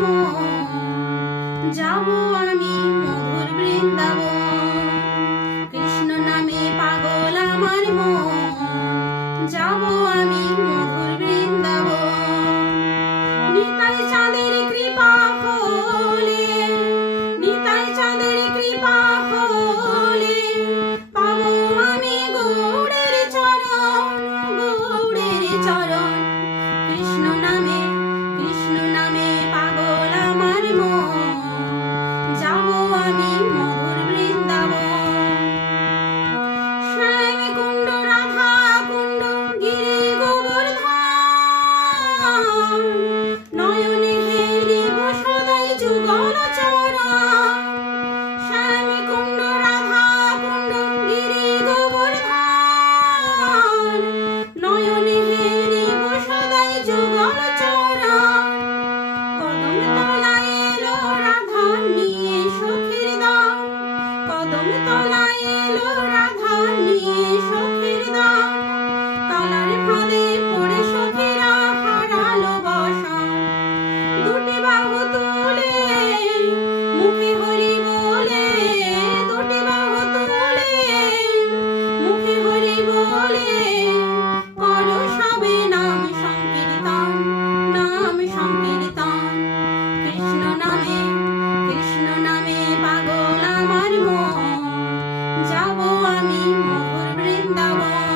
মন যাব আমি মধুর বৃন্দাবন। কৃষ্ণ নামে পাগল আমার মন যাব আমি মধুর বৃন্দাবন। নিতাই চাঁদের কৃপা হলে, নিতাই চাঁদের কৃপা হলে পাবো আমি গৌড়ের চরণ, গৌড়ের চরণ। কৃষ্ণ নামে পাগল আমার মন যাব আমি মধুর বৃন্দাবন। শ্যাম কুণ্ড রাধা কুণ্ড গিরি গোবর্ধন, নয়নে হেরিব সদাই যুগল চরণ। শ্যাম কুণ্ড রাধা কুণ্ড গিরি গোবর্ধন, নয়নে হেরিব সদাই যুগল চরণ। কদম তলায় এলো রাধা নিয়ে সখীর দল, কদম তলায় এলো রাধা নিয়ে সখীর দল। তলার ফাঁদে পড়ে সখীরা হারালো বসন। দুটি বাহু তুলে মুখে হরি বলে, দুটি বাহু তুলে মুখে হরি বলে করো সবে নাম সংকীর্তন, নাম সংকীর্তন। কৃষ্ণ নামে পাগল আমার মন যাব আমি মধুর বৃন্দাবন।